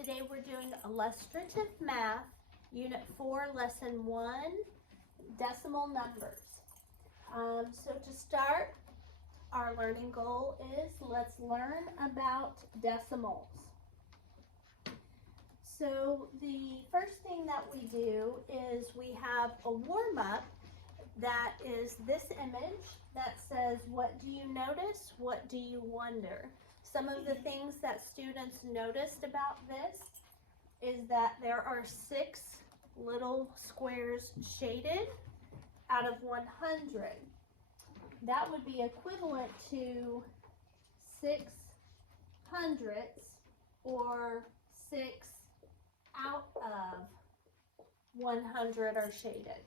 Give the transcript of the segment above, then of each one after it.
Today we're doing illustrative math, Unit 4, Lesson 1, decimal numbers. So to start, our learning goal is let's learn about decimals. So the first thing that we do is we have a warm-up that is this image that says, what do you notice? What do you wonder? Some of the things that students noticed about this is that there are 6 little squares shaded out of 100. That would be equivalent to 6 hundredths, or 6 out of 100 are shaded.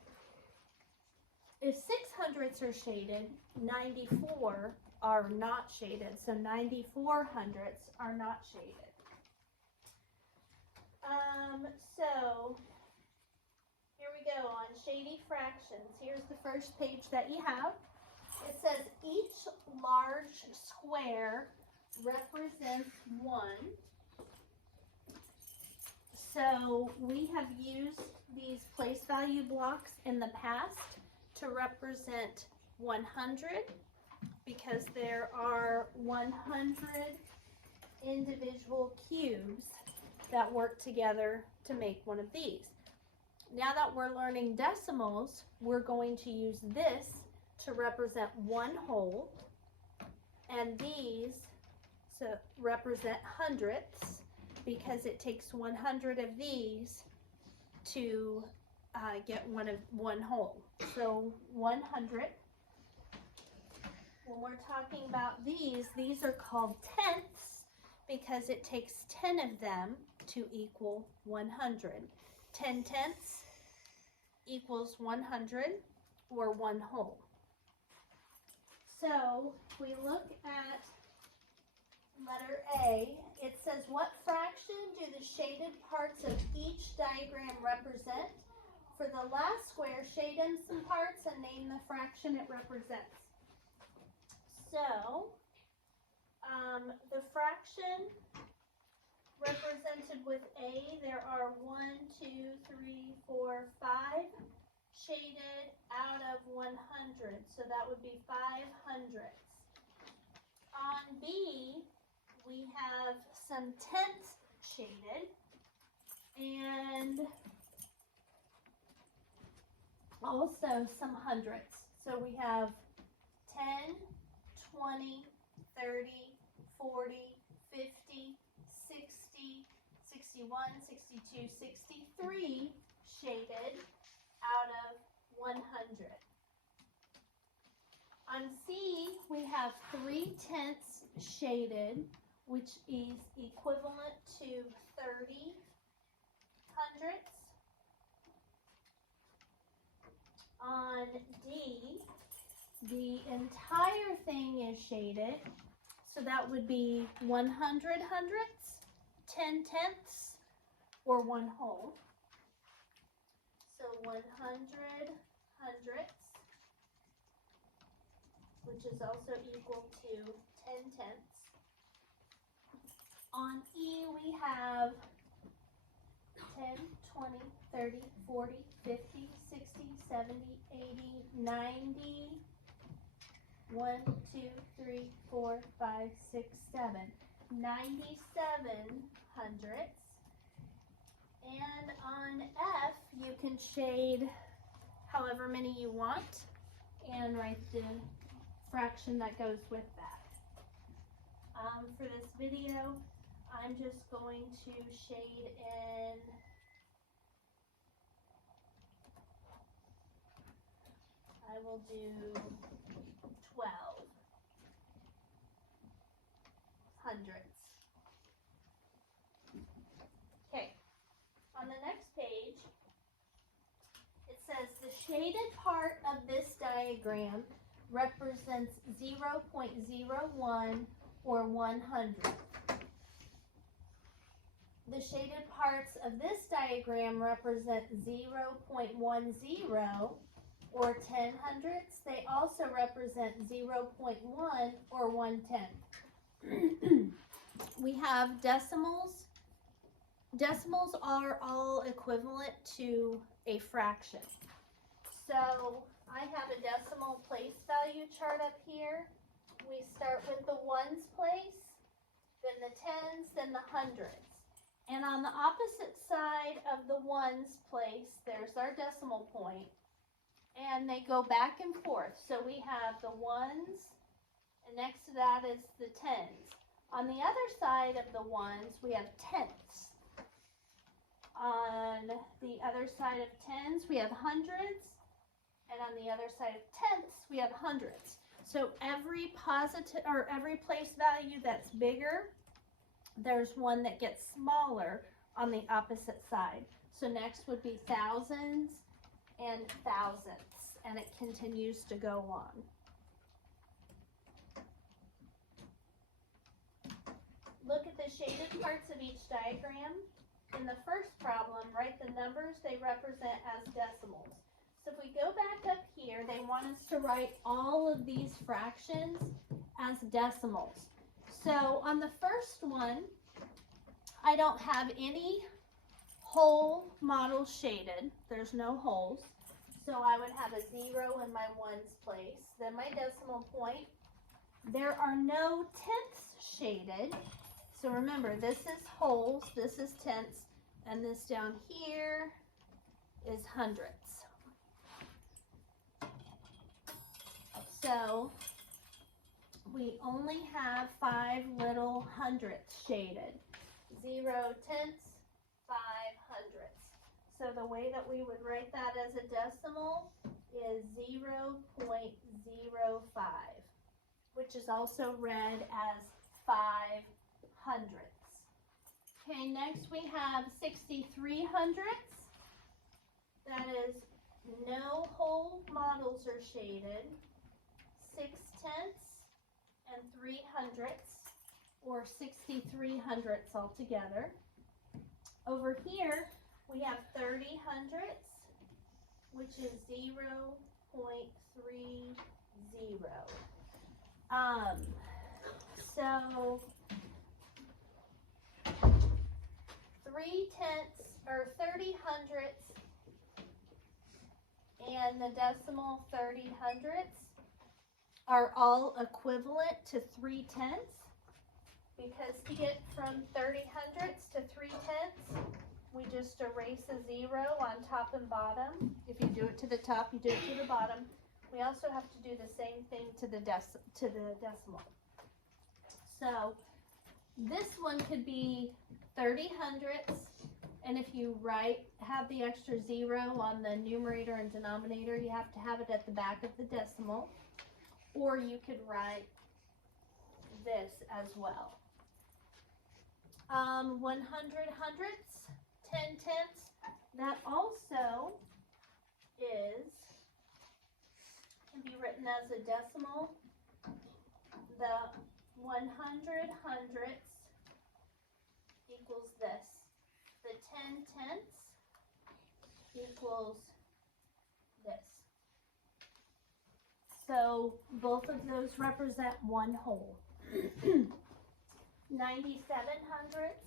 If 6 hundredths are shaded, 94 are not shaded, so 94 hundredths are not shaded. So here we go on shady fractions. Here's the first page that you have. It says each large square represents 1. So we have used these place value blocks in the past to represent 100 because there are 100 individual cubes that work together to make one of these. Now that we're learning decimals, we're going to use this to represent 1 whole, and these to represent hundredths because it takes 100 of these to get one whole. So 100. When we're talking about these are called tenths because it takes 10 of them to equal 100. 10 tenths equals 100, or 1 whole. So if we look at letter A, it says, what fraction do the shaded parts of each diagram represent? For the last square, shade in some parts and name the fraction it represents. So, the fraction represented with A, there are 1, 2, 3, 4, 5 shaded out of 100. So that would be 5 hundredths. On B, we have some tenths shaded and also some hundredths. So we have 10, 20, 30, 40, 50, 60, 61, 62, 63 shaded out of 100. On C, we have 3 tenths shaded, which is equivalent to 30 hundredths. On D, the entire thing is shaded, so that would be 100 hundredths, 10 tenths, or 1 whole. So 100 hundredths, which is also equal to 10 tenths. On E, we have 10, 20, 30, 40, 50, 60, 70, 80, 90, 1, 2, 3, 4, 5, 6, 7. 97 hundredths. And on F, you can shade however many you want and write the fraction that goes with that. For this video, I'm just going to shade in I will do 12 hundredths. Okay, on the next page, it says the shaded part of this diagram represents 0.01 or 100. The shaded parts of this diagram represent 0.10 or 10 hundredths. They also represent 0.1 or 1/10. We have decimals decimals are all equivalent to a fraction. So I have a decimal place value chart up here. We start with the ones place, then the tens, then the hundreds. And on the opposite side of the ones place, there's our decimal point, and they go back and forth. So we have the ones, and next to that is the tens. On the other side of the ones, we have tenths. On the other side of tens, we have hundreds, and on the other side of tenths, we have hundreds. So every positive or every place value that's bigger, there's one that gets smaller on the opposite side. So next would be thousands and thousandths, and it continues to go on. Look at the shaded parts of each diagram. In the first problem, write the numbers they represent as decimals. So if we go back up here, they want us to write all of these fractions as decimals. So on the first one, I don't have any whole model shaded. There's no holes. So I would have a 0 in my ones place. Then my decimal point. There are no tenths shaded. So remember, this is wholes, this is tenths, and this down here is hundredths. So we only have 5 little hundredths shaded. 0 tenths, 5 hundredths. So the way that we would write that as a decimal is 0.05, which is also read as 5 hundredths. Okay, next we have 63 hundredths. That is no whole models are shaded. 6 tenths and 3 hundredths, or 63 hundredths altogether. Over here we have 30 hundredths, which is 0.30. So 3 tenths or 30 hundredths and the decimal 30 hundredths are all equivalent to 3 tenths, because to get from 30 hundredths to 3 tenths, we just erase a 0 on top and bottom. If you do it to the top, you do it to the bottom. We also have to do the same thing to the decimal. So this one could be 30 hundredths, and if you have the extra 0 on the numerator and denominator, you have to have it at the back of the decimal. Or you could write this as well. 100 hundredths, 10 tenths, that also can be written as a decimal. The 100 hundredths equals this. The 10 tenths equals this. So both of those represent one whole. 97 hundredths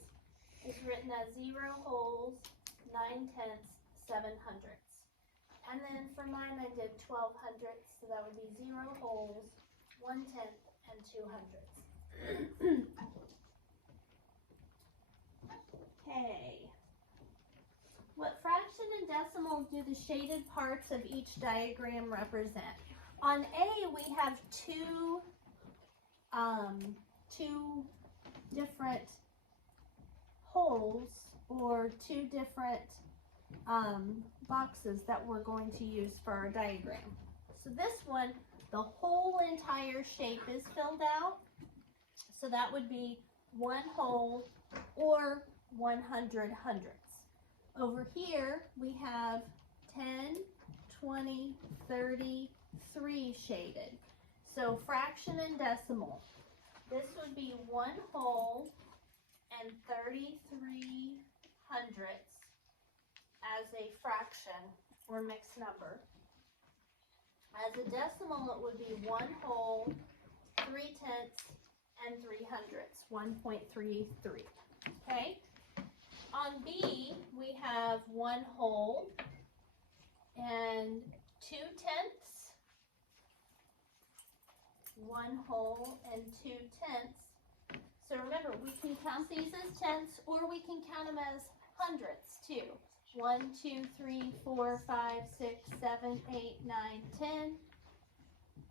is written as 0 wholes, 9 tenths, 7 hundredths. And then for mine I did 12 hundredths, so that would be 0 wholes, 1 tenth, and 2 hundredths. Okay. What fraction and decimal do the shaded parts of each diagram represent? On A, we have two different holes, or 2 different boxes that we're going to use for our diagram. So this one, the whole entire shape is filled out. So that would be 1 whole, or 100 hundredths. Over here, we have 10, 20, 30, 3 shaded. So fraction and decimal. This would be 1 whole and 33 hundredths as a fraction or mixed number. As a decimal, it would be 1 whole, 3 tenths, and 3 hundredths, 1.33. Okay? On B, we have 1 whole and 2 tenths. 1 whole and 2 tenths. So remember, we can count these as tenths or we can count them as hundredths too. 1, 2, 3, 4, 5, 6, 7, 8, 9, 10,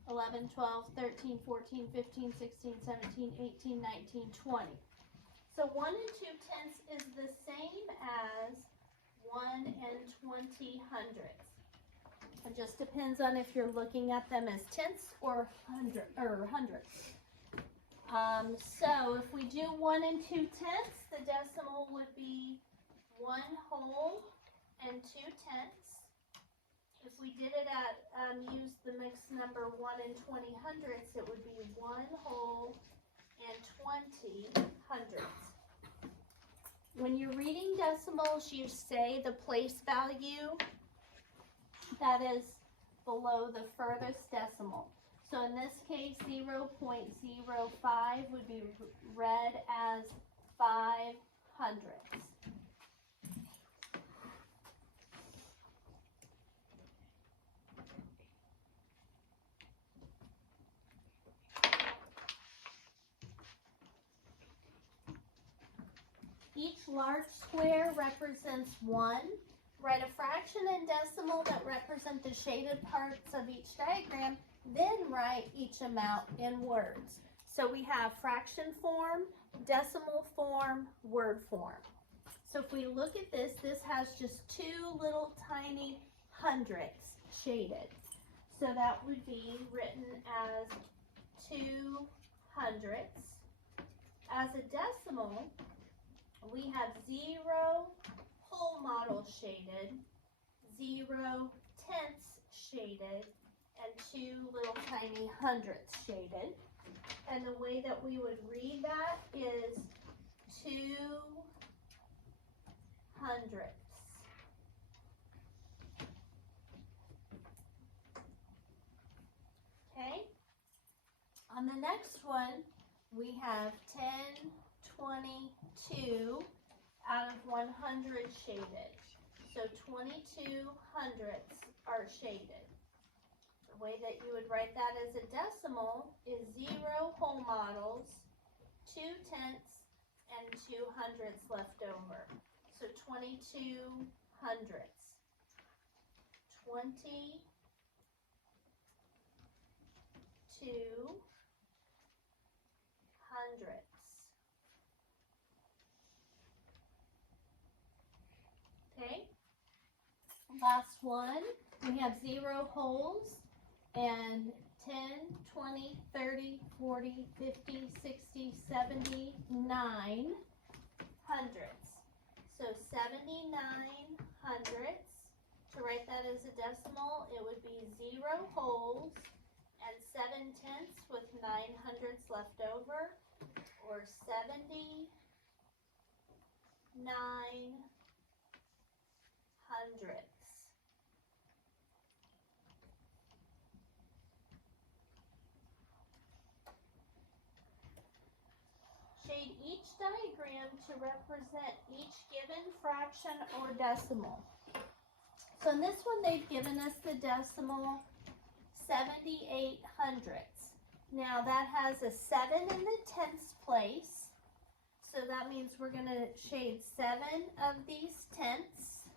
11, 12, 13, 14, 15, 16, 17, 18, 19, 20. So 1 and 2 tenths is the same as 1 and 20 hundredths. It just depends on if you're looking at them as tenths or hundredths. So if we do 1 and 2 tenths, the decimal would be 1 whole and 2 tenths. If we did it at, use the mixed number 1 and 20 hundredths, it would be 1 whole and 20 hundredths. When you're reading decimals, you say the place value that is below the furthest decimal. So in this case, 0.05 would be read as 5 hundredths. Each large square represents 1. Write a fraction and decimal that represent the shaded parts of each diagram, then write each amount in words. So we have fraction form, decimal form, word form. So if we look at this, this has just 2 little tiny hundredths shaded. So that would be written as 2 hundredths. As a decimal, we have 0 whole model shaded, 0 tenths shaded, and 2 little tiny hundredths shaded. And the way that we would read that is 2 hundredths. Okay? On the next one, we have 10, 22 out of 100 shaded. So 22 hundredths are shaded. The way that you would write that as a decimal is 0 whole models, 2 tenths, and 2 hundredths left over. So 22 hundredths. 22 hundredths. Okay, last one, we have 0 wholes and 10, 20, 30, 40, 50, 60, 79 hundredths. So 79 hundredths. To write that as a decimal, it would be 0 wholes and 7 tenths with 9 hundredths left over, or 79 hundredths. Shade each diagram to represent each given fraction or decimal. So in this one, they've given us the decimal 78 hundredths. Now that has a 7 in the tenths place. So that means we're going to shade 7 of these tenths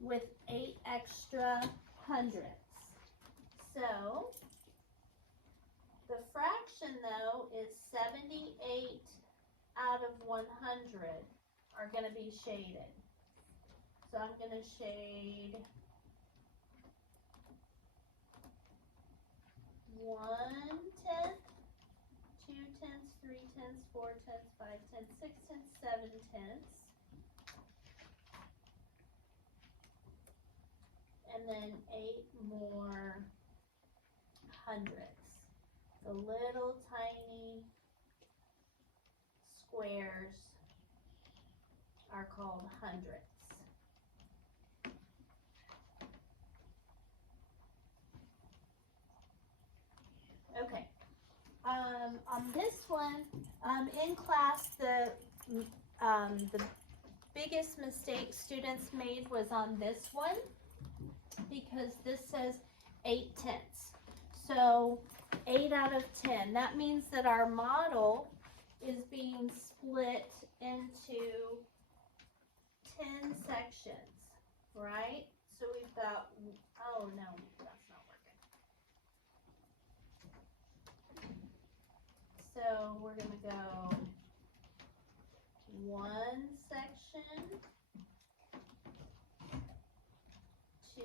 with 8 extra hundredths. So the fraction though is 78 out of 100 are going to be shaded. So I'm going to shade 1 tenth, 2 tenths, 3 tenths, 4 tenths, 5 tenths, 6 tenths, 7 tenths. And then 8 more hundredths. The little tiny squares are called hundredths. Okay. On this one, in class, the biggest mistake students made was on this one, because this says 8/10. So 8 out of 10. That means that our model is being split into 10 sections, right? So we've got, oh no, that's not working. So we're going to go 1 section, 2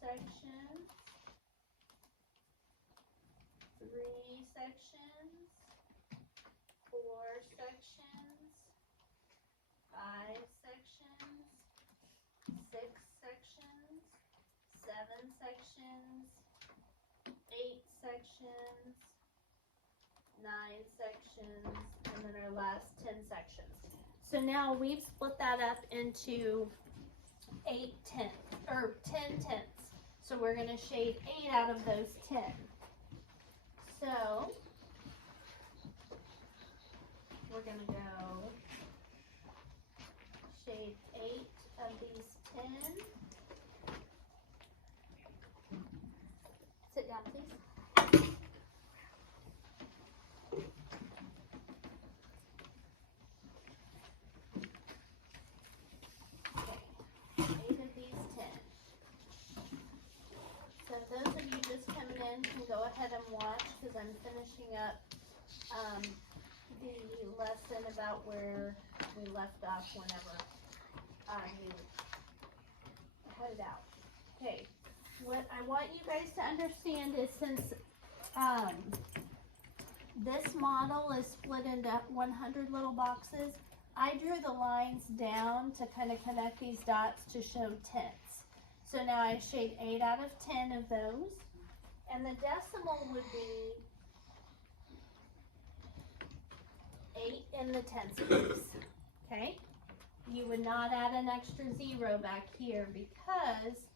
sections, 3 sections, 4 sections, 5 sections, 6 sections, 7 sections, 8 sections, 9 sections, and then our last 10 sections. So now we've split that up into 8/10, or 10/10. So we're going to shade 8 out of those 10. So we're going to go shade 8 of these 10. Sit down, please. Okay, 8 of these 10. So those of you just coming in can go ahead and watch, because I'm finishing up the lesson about where we left off whenever we headed out. Okay, what I want you guys to understand is, since this model is split into 100 little boxes, I drew the lines down to kind of connect these dots to show tenths. So now I shade 8 out of 10 of those, and the decimal would be 8 in the tenths place. Okay? You would not add an extra 0 back here because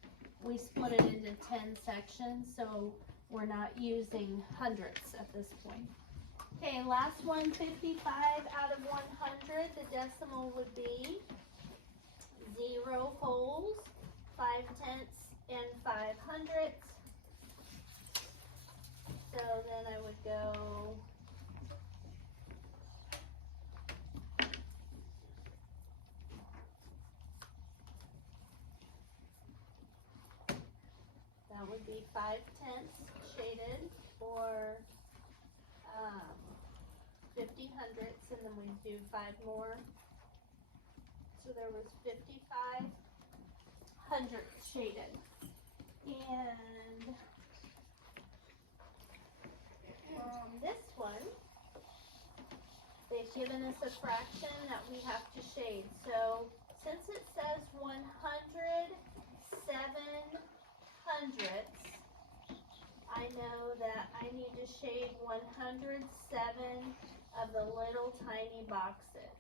we split it into 10 sections, so we're not using hundredths at this point. Okay, last one, 55 out of 100. The decimal would be 0 wholes, 5/10, and 5/100. So then I would go that would be 5/10 shaded, or 50 hundredths, and then we do 5 more. So there was 55 hundredths shaded. And this one, they've given us a fraction that we have to shade. So since it says 107 hundredths, I know that I need to shade 107 of the little tiny boxes.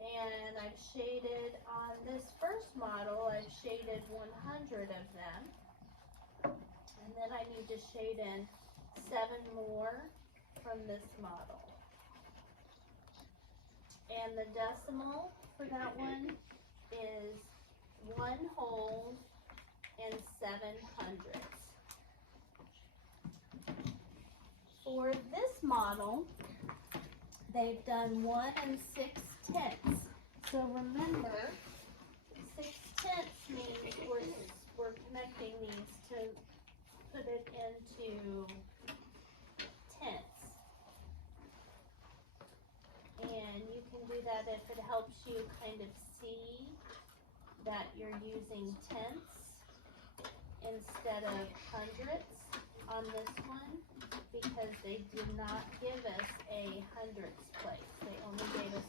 And I've shaded on this first model, I've shaded 100 of them. And then I need to shade in 7 more from this model. And the decimal for that one is 1 whole and 7 hundredths. For this model, they've done 1 6/10. So remember, 6/10 means we're connecting these to put it into tenths. And you can do that if it helps you kind of see that you're using tenths instead of hundredths on this one, because they did not give us a hundredths place. They only gave us